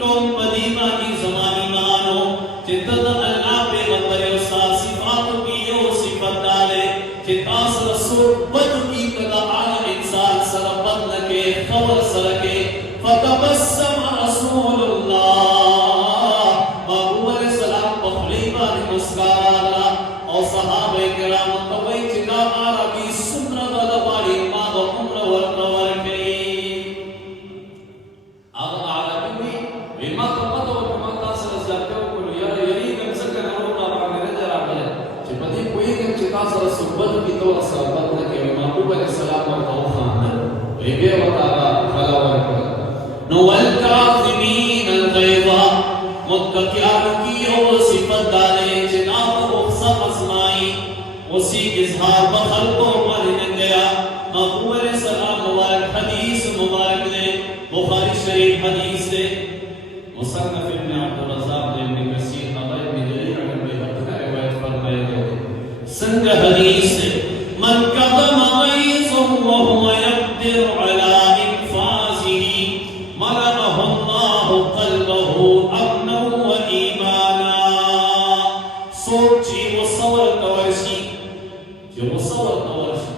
قوم قدیمانی زمانی مانو چتد اللہ پہ مطلع سا صفات کی یو صفت دالے چتاس رسول بد کی قدع آل انسان سر بد لکے خور سرکے فتبسم رسول اللہ محبوب علیہ السلام بخلیبان مسکارا اور صحابہ کرام طوئی چکا عربی سنر غلباری ما بقمر ورقور کئی آغا عربی بھی بیما تقضا و کما تاثر زیادہ وکلو یا یریدن سکن رونا باگر جرا بلے چی پتی کوئی کن چی تاثر سبت کی طور سبت لکے محبوب علیہ السلام ورقو خاندر وی بے وطاقا خلا ورقور نو والکاظمین الغیظا متقیان کی او صفت دالے جناب رخصہ مسمائی اسی اظہار بخلقوں مالن گیا محبوب علیہ السلام مبارک حدیث مبارک دے بخاری شریف حدیث دے مصنف ابن عبدالرزاق دے ابن کثیر خبر ابن جریر اگر بے حدیث روایت فرمائے دے سنگ حدیث دے من قدم غیظا وهو يقدر على انفاظه ملأه الله قلبه امنا وایمانا سوچی و صور کورشی جو مصور کورشی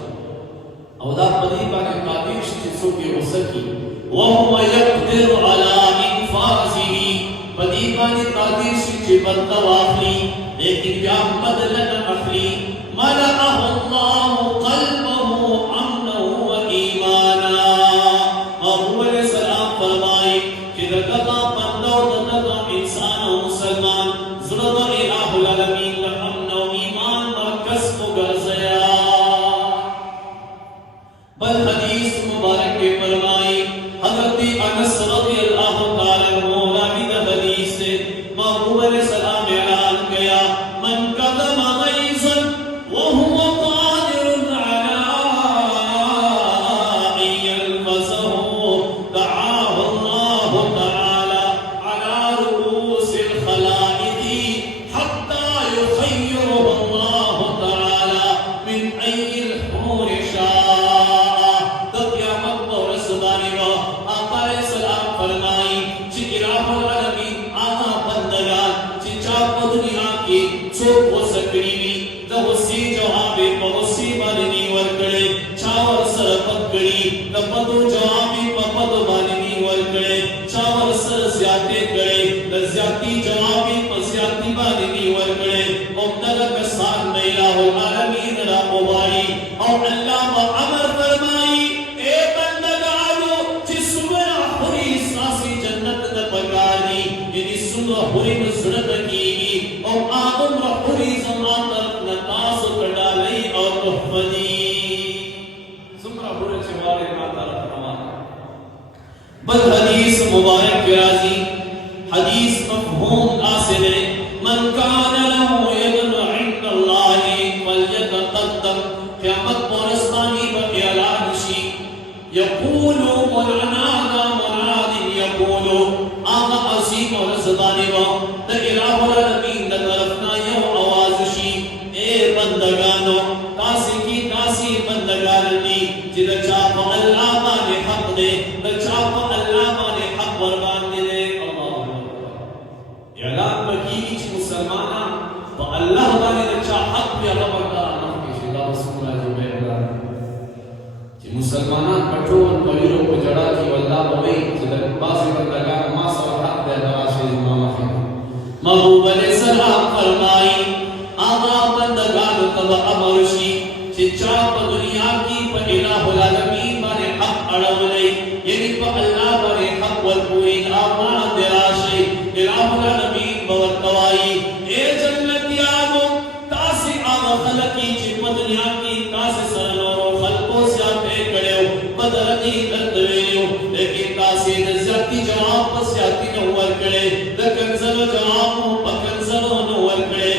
او دا قدیبا کے قادر شخصوں کی غسکی وَهُوَ يَقْدِرُ عَلَىٰ إِنفَاذِهِ قدیبا کے قادر شخص بندہ واخلی لیکن بیام بدلن اخلی مَلَأَهُ اللَّهُ قَلْبَهُ عَمْنَهُ وَإِيمَانًا محبوب علیہ السلام فرمائی کہ دقا بندہ و دقا انسان و مسلمان ضرد الہ العالمین لأمن و ایمان مرکز کو گرزیا بل حدیث مبارک کے فرمائی حضرت انس رضی اللہ تعالی مولا کی حدیث سے محبوب علیہ السلام اعلان کیا من قدم غیظا وهو قادر على ان يلبسه دعاه الله تعالى على رؤوس الخلائق حتى يخيره الله تعالى من اي الحور شاء قیامت اور سبانی و آقا علیہ السلام فرمائی چی الہ العالمین آقا بندگان چی چاپ دنیا کی چوک و سکڑی بھی دہسی جوابی پہسی باننی ورکڑے چاور سر پکڑی دپدو جوابی پپدو باننی ورکڑے چاور سر زیادے کڑے لزیاتی جوابی پسیاتی باننی ورکڑے مبتلک سان میلہ العالمین را مباری اور اللہ و عمر فرمائی ہوئی نصرت کیگی اور آدم رحوری زمان تک نتاس کڑالی اور تحفظی سمرہ بڑے چوارے ماتا رکھنوان بل حدیث مبارک کے راضی حدیث مفہوم آسر ہے من کان له یدن عند اللہ فلیتقدم قیامت پورستانی بقیالان شی یقولو منعنادا منعاد یقولو آغا عظیم اور زبانی و دا الہ العالمین دا طرفنا یو آواز شی اے بندگانو تاسی کی تاسی بندگاننی جی دا چاپ اللہ بانے حق دے دا چاپ اللہ بانے حق وربان دے اللہ اعلان بکی چی مسلمانا با اللہ بانے دا چاپ حق بھی اللہ بردار اللہ کیشی اللہ رسول اللہ جو بے اعلان چی مسلمانان پٹھون پویروں کو جڑا کی واللہ بوئی چی دا بازی بندگان ما سوا حق دے دراشی امام فی محبوب علیہ السلام فرمائی آغا بندگان تب امرشی چی چاپ دنیا کی پا الہ العالمین بانے حق اڑولئی یعنی پا اللہ بانے حق والپوین آمان دراشی الہ العالمین بورتوائی اے جنتی آگو تاسی آغا خلقی چی پا دنیا کی تاسی سرنورو خلقو سیاتے کڑے ہو بدرنی دردویلیو لیکن تاسی نزیاتی جواب پس یاتی نوور کڑے دکنزل جواب پکنزل نوور کڑے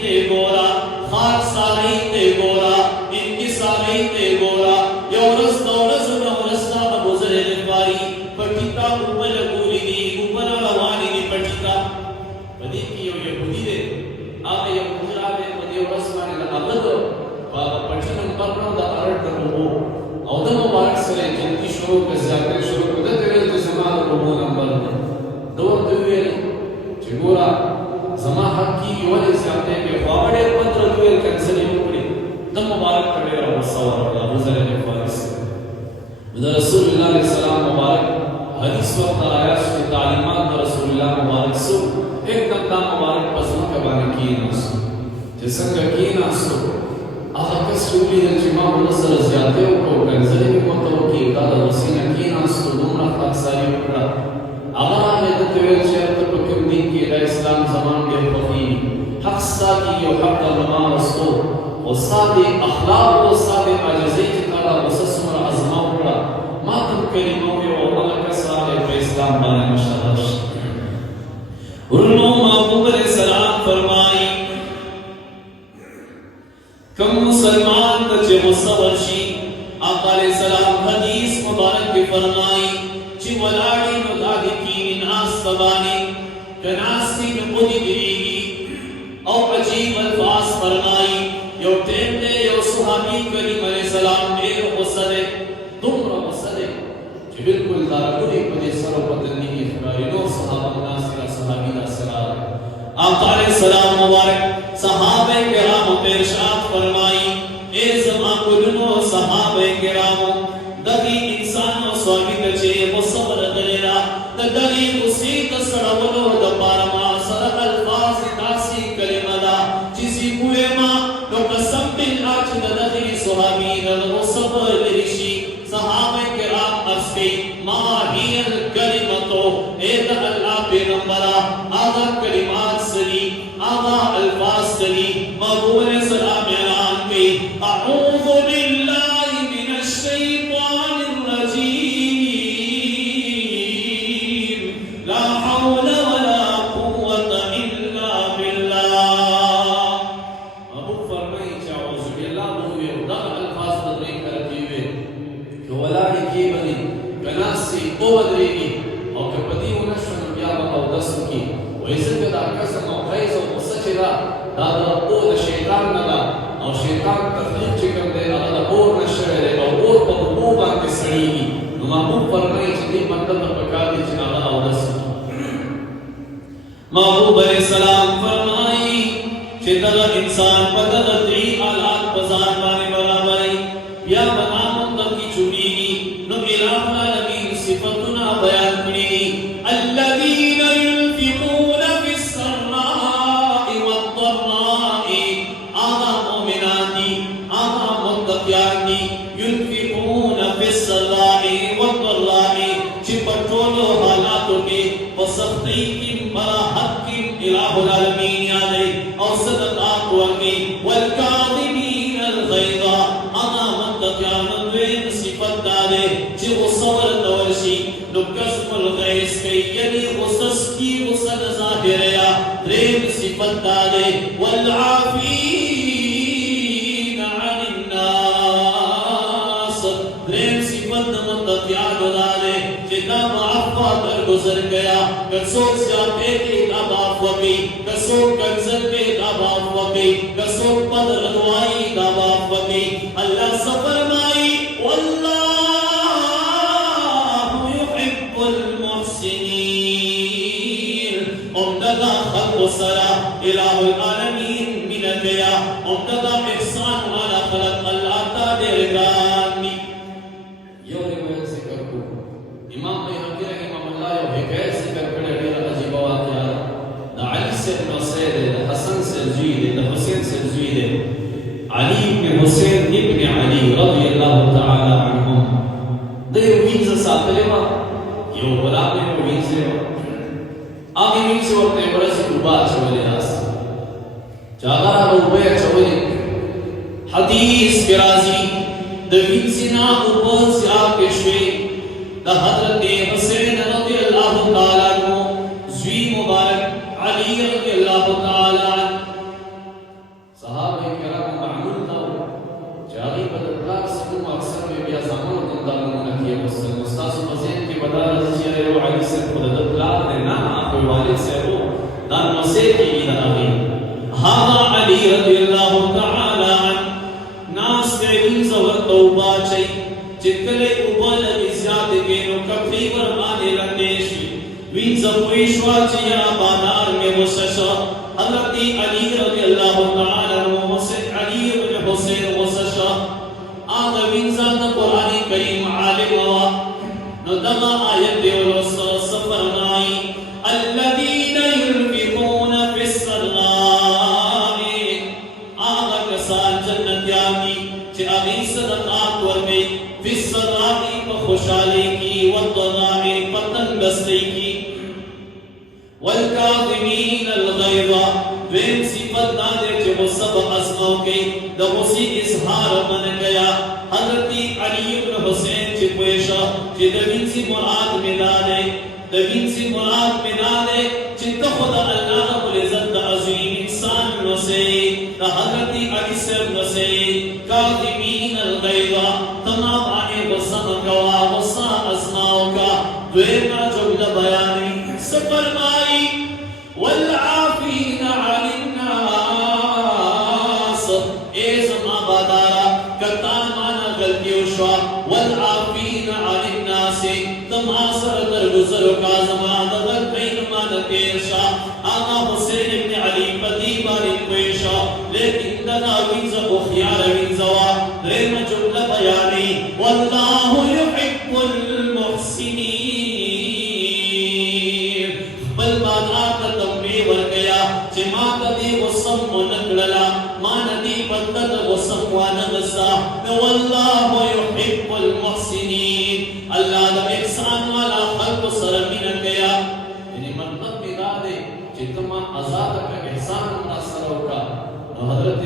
تے گورا خاک ساری تے گورا انکساری تے گورا یو رستا رسنا رستا ابو ذر غفاری پٹیتا اوپر گولی دی اوپر روانی دی پٹیتا بدی کی یہودی دے آگے یو مجرا دے بدی رسمانی دا ابد پٹنم پرنم دا ارد کرو او دا مبارک سرے جنتی شروع کا زیادہ شروع کا دا دیویل جو زمان ربو نمبر دور دیویل چگورا زمان حق کی ولی زیادہ کہ خواہڑے پندر دیویل کنسلی مکڑی دا مبارک کردے رہا مصور اللہ حضر فارس دا رسول اللہ علیہ السلام مبارک حدیث وقت آیا شکل تعلیمات دا رسول اللہ مبارک سو ایک دم دا مبارک پسند کا بانے کی ناسو جیسا کہ کی ناسو آقا کس شکلی دل جمع منصر زیادے کو کنزلی بھی مطلب کی دادا وسینہ کی ناسو دونہ خاک ساری اکڑا آقا آنے دتویل شہر تکم دین کی دا اسلام زمان کے فقیم حق ساکی یو حق علماء رسول و سادے اخلاق و سادے عجزی جتالا وسسمر عظمہ اکڑا ماتم کلموں کے وعلق سالے پہ اسلام بانے مشترش رنو محبوب علیہ السلام فرمائی کم مسلمان تجھے مصور شی آقا علیہ السلام حدیث مبارک کی فرمائی چی ولاڑی مدادی کی ناس تبانی کناسی نبودی گریگی او عجیب الفاظ فرمائی یو ٹیم دے یو صحابی کریم علیہ السلام دیر غصدے دمرا غصدے چی بالکل دارکلی پدی سر و پتنی کی خباری نو صحابہ ناصرہ صحابی ناصرہ آقا علیہ السلام مبارک صحابہ کرام پیرشاد فرمائی اے زمان کلنو صحابہ کرام دقی انسان و سوامی کچے مصور دلیرا دقی اسی تصرولو دپارما صدق الفاظ تاسی کلمہ دا چیزی کوئے ماں نو قسم باللہ چھ دقی صحابی دلو صبر دلیشی صحابہ کرام عرض کی ما ہی الکلمتو اے دا اللہ پیغمبرہ آدھا کلمات سری آدھا الفاظ سری محبوب علیہ السلام اعلان کی اعوذ باللہ من الشیطان الرجیم لا حول ولا قوة الا باللہ محبوب فرمائی چاہوز باللہ ہوئے دا الفاظ تدریک کرتی ہوئے کہ ولائی کی بنی کناسی او بدریگی اور کہ پتی انشن بیابا او دسو کی ویسے دا قسم و خیز و مصچ دا دا او دا شیطان ندا اور شیطان تخلیق چکم دے دا دا اور نشرے دے اور اور پا دبوبان کے سڑی گی نو محبوب فرمائی چیدی مطلب پکا دی چنا دا او دسو محبوب علیہ السلام فرمائی چیدہ انسان پتہ دری آلات پزان بانے برابرائی یا بنا مطلب کی چونی گی نو الہ العالمین صفتنا بیان کنی گی الذین ينفقون في السراء والضراء آغا مومنانی آغا متقیانی ينفقون في السراء والضراء چپٹولو حالاتوں کے وسختی کی مراحت کی الہ العالمین یادے اور صدقات وقی والکاظمین الغیظ آغا متقیان دوین صفت دادے چی غصور دورشی نو قسم الغیظ کئی یعنی غصص کی غصد ظاہریا درین صفت دادے والعافین عن الناس درین صفت متقیان دادے جنا معفا در گزر گیا کسوک سیاتے کی ناباف وقی کسوک کنزل کے ناباف وقی کسوک پد ردوائی ناباف وقی اللہ سفرمائی واللہ يحب المحسنین امددا خلق سرا الہ العالمین من گیا امددا احسان والا خلق اللہ تا درگانی یو روایت ذکر کو امام بیہقی رحمہ اللہ یو حکایت ذکر کرنے دیر عجیب واقعہ دا علی سے نصیر دا حسن سے زوید دا حسین سے زوید علی ابن حسین ابن علی رضی اللہ تعالی عنہم دا یو وینز ساتلے با یو غلام نے وینز لے آگے وینز وقت برس روبا چولے راست چاہاں روبے چولے حدیث کے رازی دا وینزنا اوپر سے آکے شوے دا حضرت حسین رضی اللہ تعالیٰ عنہ زوی مبارک علی رضی اللہ تعالیٰ عنہ علی رضی اللہ تعالی عنہ ناس دین زور توبہ چي چکلے اوبل زیاد کے نو کفی ورمانے لندیشی وین زبویشوا چیا بانار میں وسشا حضرت علی رضی اللہ تعالی عنہ علی بن حسین وسشا آغا وین ذات قرآن کریم عالم ہوا نو دغا آیت دیولو سفرنائی الذین ينفقون فی السراء آغا کسان جنتیانی چی اغی صدقات ورگئی فی السراء خوشحالی کی والضراء پتن بستی کی والکاظمین الغیظ وین صفت دادے چی وہ سب ازمو کی دغسی اظہار من گیا حضرت علی بن حسین چی پویشا چی دوین سی مراد ملانے دوین سی مراد ملانے چی تخد اللہ رب العزت عظیم انسان نسی دا حضرت علی سر نسی کاظمین الغیظ تمام آنے غصہ گوا غصہ ازماؤ کا دویرنا جملہ بیانی سفرمائی والعافین عن الناس اے زمان بادارا کتان مانا غلطیو شوا والعافین عن الناس تم آسر در گزر کا زمان در بین مانا تیر شا آقا حسین ابن علی پتی باری کوئیشا لیکن دنا وینزا بخیار وینزوا دویرنا جملہ بیانی واللہ یحب المحسنین بل بادرات تنبی ورگیا چی ماں کدی غصم منکللا ماں ندی پتت غصم وانغسا واللہ یحب المحسنین اللہ دا احسان والا خلق سرمین گیا یعنی مطلب پیدا دے چی تمہاں ازاد کا احسان اندہ سروکا حضرت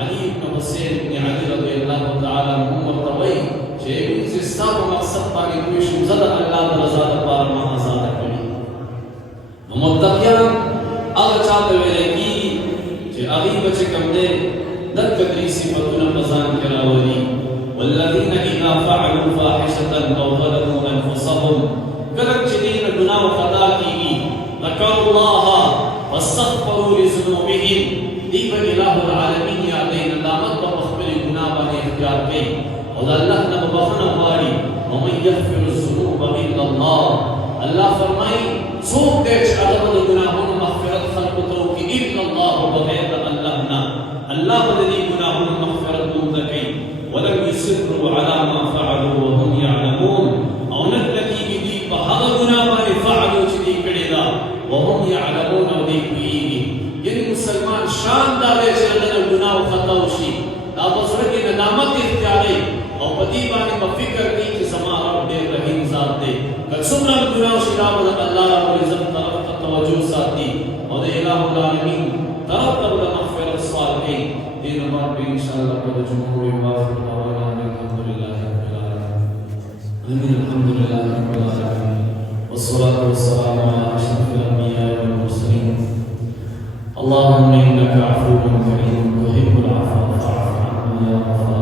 علی بن حسین بن علی رضی اللہ تعالی عنہ مرتبئی چی ایک سستاب مقصد پاکی کوئی شمزد اللہ رضا پارما ازاد کری متقیان اگر چاہتے ہوئے کی چی اغیب بچے کم دے دک کدری صفتنا مزان کراولی والذین اذا فعلوا فاحشتا او ظلموا انفسهم کلک چنین گناہ و خطا کی ذکر اللہ واستغفروا لذنوبهم دیب الہ العالمین یادین علامت و مخبر گناہ بانے اختیار کی اور اللہ نب بخنا ماری ومن یغفر الذنوب الا اللہ اللہ فرمائی سوک دے چاہتا گناہوں مغفرت خلق تو کی الا اللہ بغیر اللہ نا اللہ بدی گناہوں مغفرت دون دکی ولم يسروا على ما فعلوا وهم يعلمون اونت لکی کی دی بہا گناہ بانے فعلوا چلی کڑی دا وهم يعلمون و دی کوئی یعنی مسلمان شان دارے چاہتا گناہ و خطا وشی دا بزرگی ندامت اختیاری اور بدی بانے بفکر کی کہ سما رب دے رحیم ذات دے سمرا گناہ شراب اللہ رب العزت طرف توجہ ساتھی اور الہ العالمین طرف طرف مغفرت سوال کی دین بار بھی انشاءاللہ قد جمہوری وافر دعوانا الحمدللہ رب العالمین الحمدللہ رب العالمین والصلاة والسلام على أشرف الأنبياء والمرسلين اللهم إنك عفو كريم تحب العفو فاعف عنا يا غفور